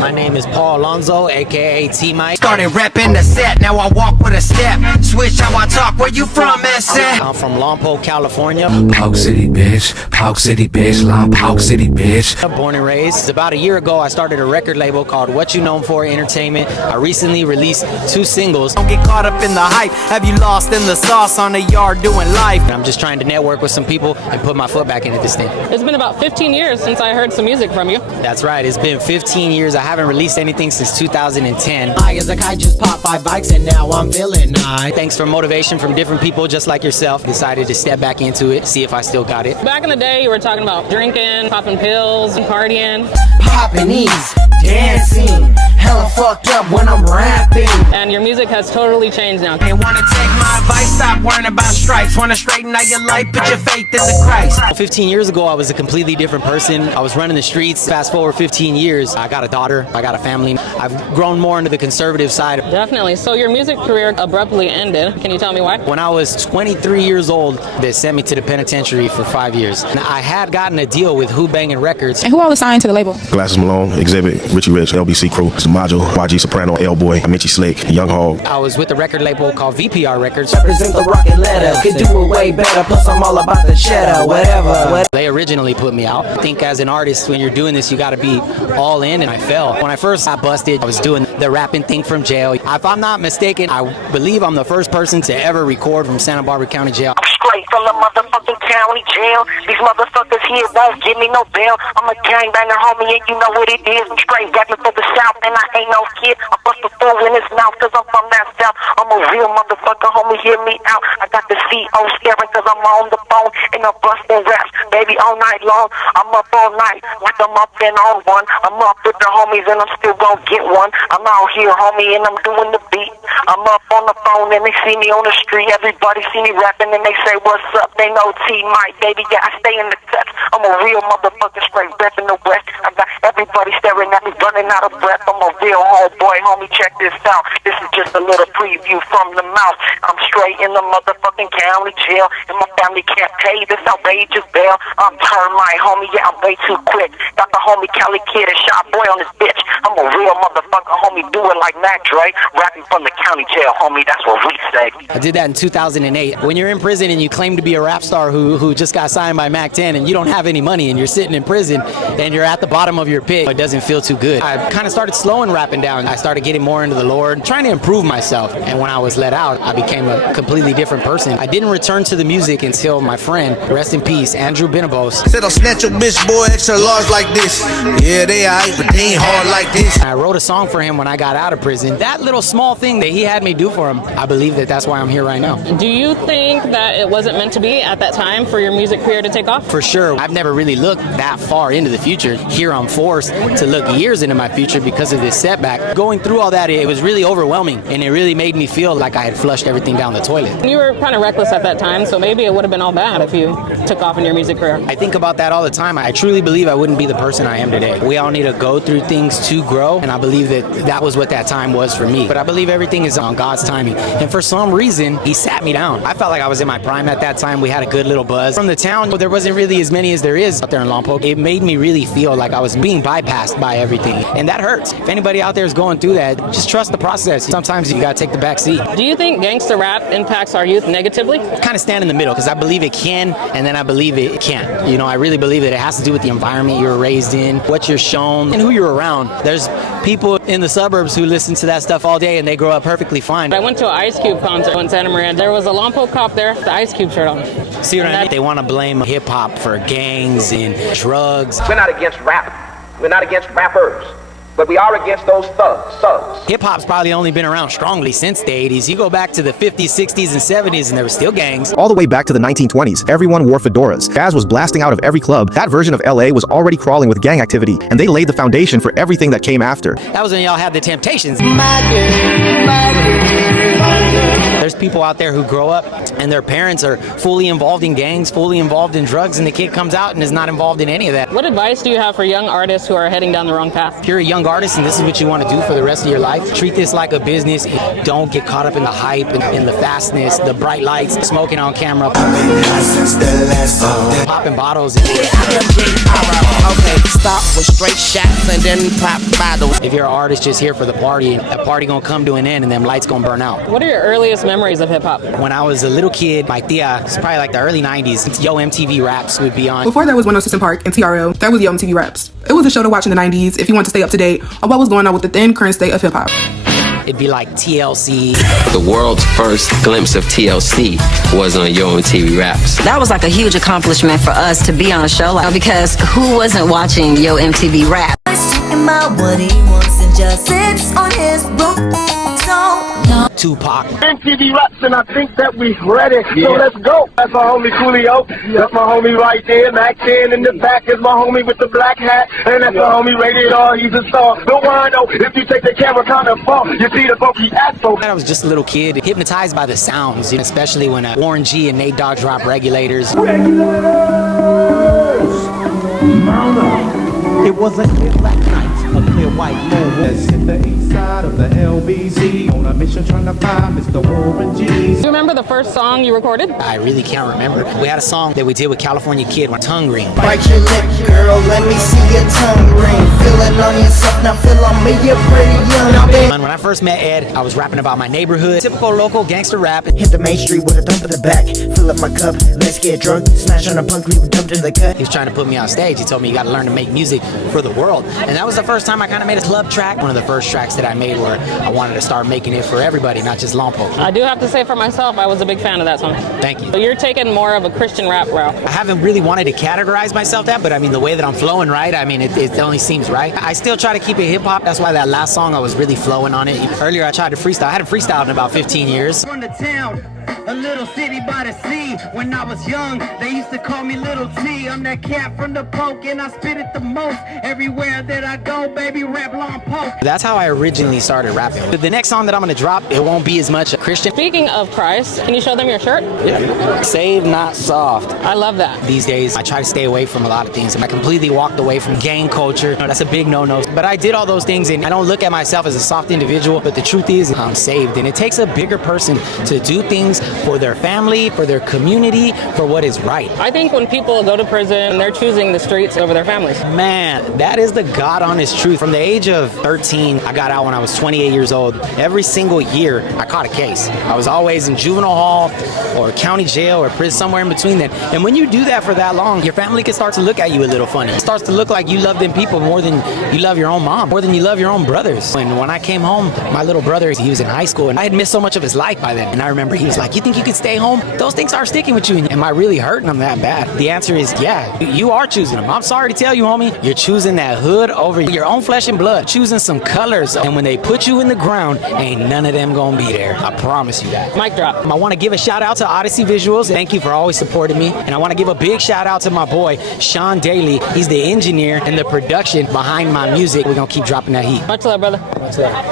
My name is Paul Alonso, aka T-Mite. Started repping the set, now I walk with a step. Switch how I talk, where you from, SF? I'm from Lompoc, California. Lompoc City, bitch. Lompoc City, bitch. Lompoc City, bitch. I'm born and raised. About a year ago, I started a record label called What You Known For Entertainment. I recently released 2 singles. Don't get caught up in the hype. Have you lost in the sauce on the yard doing life? I'm just trying to network with some people and put my foot back into this thing. It's been about 15 years since I heard some music from you. That's right. It's been 15 years. I haven't released anything since 2010. I as a kite just popped 5 bikes and now I'm feeling nice. Thanks for motivation from different people just like yourself. Decided to step back into it, see if I still got it. Back in the day, you were talking about drinking, popping pills, and partying. Popping ease, dancing, hella fucked up when I'm rapping. And your music has totally changed now. They wanna take my advice, stop worrying about stripes. Wanna straighten out your life, put your faith in the Christ. 15 years ago, I was a completely different person. I was running the streets. Fast forward 15 years, I got a daughter, I got a family. I've grown more into the conservative side. Definitely. So your music career abruptly ended. Can you tell me why? When I was 23 years old, they sent me to the penitentiary for 5 years. And I had gotten a deal with Who Bangin' Records. And who all assigned to the label? Glasses Malone, Exhibit, Richie Rich, LBC Crew, Module, YG Soprano, L-Boy, Mitchie Slick, Young Hog. I was with a record label called VPR Records. Represent the rocket letter, could do it way better, plus I'm all about the cheddar, whatever. They originally put me out. I think as an artist, when you're doing this, you gotta be all in, and I fell. When I first got busted, I was doing the rapping thing from jail. If I'm not mistaken, I believe I'm the first person to ever record from Santa Barbara County Jail. I'm straight from the motherfucking county jail. These motherfuckers here won't give me no bail. I'm a gangbanger, homie, and you know what it is. I'm straight rapping for the South, and I ain't no kid. I bust a fool in his mouth, cause I'm from that South. I'm a real motherfucker, homie, hear me out. I got the CO staring, cause I'm on the phone, and I'm busting raps, baby, all night long. I'm up all night, like I'm up and on one. I'm up with the homies, and I'm still gonna get one. I'm out here, homie, and I'm doing the beat. I'm up on the phone, and they see me on the street. Everybody see me rapping, and they say, what's up? They know T-Mite, baby, yeah, I stay in the cut. I'm a real motherfucker, straight rep in the West. I got everybody staring at me, running out of breath. I'm a real homeboy, homie, check this out. This is just a little preview from the mouth. I'm straight in the motherfucking county jail, and my family can't pay this outrageous bail. I'm T-Mite, homie, yeah, I'm way too quick. Got the homie Cali Kid and shot boy on this bitch. I'm a real motherfucker, homie, do it like Mac Dre. Rapping from the county jail, homie, that's what we say. I did that in 2008. When you're in prison and you claim to be a rap star who just got signed by Mac 10 and you don't have any money and you're sitting in prison and you're at the bottom of your pit, it doesn't feel too good. I kind of started slowing rapping down. I started getting more into the Lord, trying to improve myself. And when I was let out, I became a completely different person. I didn't return to the music until my friend, rest in peace, Andrew Benabos. Said I'll snatch your bitch boy extra large like this. Yeah, they aight, but they ain't hard like this. I wrote a song for him when I got out of prison. That little small thing that he had me do for him, I believe that's why I'm here right now. Do you think that it wasn't meant to be at that time for your music career to take off? For sure. I've never really looked that far into the future. Here I'm forced to look years into my future because of this setback. Going through all that, it was really overwhelming, and it really made me feel like I had flushed everything down the toilet. You were kind of reckless at that time, so maybe it would have been all bad if you took off in your music career. I think about that all the time. I truly believe I wouldn't be the person I am today. We all need to go through things to grow, and I believe that was what that time was for me. But I believe everything is on God's timing, and for some reason, He sat me down. I felt like I was in my prime at that time. We had a good little buzz. From the town, there wasn't really as many as there is out there in Lompoc. It made me really feel like I was being bypassed by everything, and that hurts. If anybody out there is going through that, just trust the process. Sometimes you gotta take the back seat. Do you think gangsta rap impacts our youth negatively? Kind of stand in the middle, because I believe it can, and then I believe it can't. You know, I really believe that it has to do with the environment you're raised in, what you're shown, and who you're around. There's people in the suburbs who listen to that stuff all day, and they grow up perfectly fine. I went to an Ice Cube concert in Santa Maria. There was a Lompoc cop there, the Ice Cube shirt on. See what I mean? They want to blame hip-hop for gangs and drugs. We're not against rap. We're not against rappers. But we are against those thugs. Hip-hop's probably only been around strongly since the 80s. You go back to the 50s, 60s, and 70s, and there were still gangs. All the way back to the 1920s, everyone wore fedoras. Gas was blasting out of every club. That version of LA was already crawling with gang activity, and they laid the foundation for everything that came after. That was when y'all had the Temptations. My girl, There's people out there who grow up and their parents are fully involved in gangs, fully involved in drugs, and the kid comes out and is not involved in any of that. What advice do you have for young artists who are heading down the wrong path? If you're a young artist and this is what you want to do for the rest of your life, treat this like a business. Don't get caught up in the hype and the fastness, the bright lights, smoking on camera, popping bottles. Okay, stop with straight shots and then pop bottles. If you're an artist just here for the party, that party gonna come to an end and them lights gonna burn out. What are your earliest memories of hip-hop? When I was a little kid, my tia, it's probably like the early 90s, Yo MTV Raps would be on. Before that was 106 & Park and TRL, that was Yo MTV Raps. It was a show to watch in the 90s if you want to stay up to date on what was going on with the then current state of hip-hop. It'd be like TLC. The world's first glimpse of TLC was on Yo MTV Raps. That was like a huge accomplishment for us to be on a show like, because who wasn't watching Yo MTV Raps? What he wants and just sits on his broom. Tupac. MTV Raps, and I think that we ready. So let's go. That's my homie Coolio. That's my homie right there. Mac 10 in the back is my homie with the black hat. And that's my homie Rated R. He's a star. Don't worry, no. If you take the camera kind of far, you see the funky afro. I was just a little kid, hypnotized by the sounds, especially when Warren G and Nate Dogg dropped Regulators. It was a clear black night, a clear white moon. In the east side of the LBC, on a mission trying to find Mr. Warren G. Do you remember the first song you recorded? I really can't remember. We had a song that we did with California Kid, Tongue Ring. Bite your lip, girl, let me see your tongue ring. Feel it on yourself, now feel on me, you're pretty young. When I first met Ed, I was rapping about my neighborhood, typical local gangster rap. Hit the main street with a dump in the back, fill up my cup, let's get drunk, smash on a punk, leave a dump in the cut. He was trying to put me on stage. He told me you got to learn to make music for the world. And that was the first time I kind of made a club track. One of the first tracks that I made where I wanted to start making it for everybody, not just Lompoc. I do have to say for myself, I was a big fan of that song. Thank you. So you're taking more of a Christian rap route. I haven't really wanted to categorize myself that, but I mean, the way that I'm flowing, right? I mean, it only seems right. I still try to keep it hip hop. That's why that last song, I was really flowing on it. Earlier, I tried to freestyle. I hadn't freestyled in about 15 years. From the town, a little city by the sea. When I was young, they used to call me Little T. I'm that cat from the poke, and I spit it the most. Everywhere that I go, baby, rap Lompoc. That's how I originally started rapping. The next song that I'm gonna drop, it won't be as much Christian. Speaking of Christ, can you show them your shirt? Yeah. Saved, not soft. I love that. These days, I try to stay away from a lot of things, and I completely walked away from gang culture. That's a big no-no. But I did all those things, and I don't look at myself as a soft individual, but the truth is, I'm saved. And it takes a bigger person to do things for their family, for their community, for what is right. I think when people go to prison, they're choosing the streets over their families. Man, that is the God-honest truth. From the age of 13, I got out when I was 28 years old. Every single year, I caught a case. I was always in juvenile hall or county jail or prison, somewhere in between that. And when you do that for that long, your family can start to look at you a little funny. It starts to look like you love them people more than you love your own mom, more than you love your own brothers. And when I came home, my little brother, he was in high school, and I had missed so much of his life by then. And I remember he was like, "You think you could stay home? Those things are sticking with you. Am I really hurting them that bad?" The answer is, yeah, you are choosing them. I'm sorry to tell you, homie, you're choosing that hood over your own flesh and blood, choosing some colors. And when they put you in the ground, ain't none of them gonna be there. I promise you that. Mic drop. I want to give a shout out to Odyssey Visuals. Thank you for always supporting me. And I want to give a big shout out to my boy, Sean Daly. He's the engineer and the production behind my music. We're gonna keep dropping that heat. Much love, brother. Much love.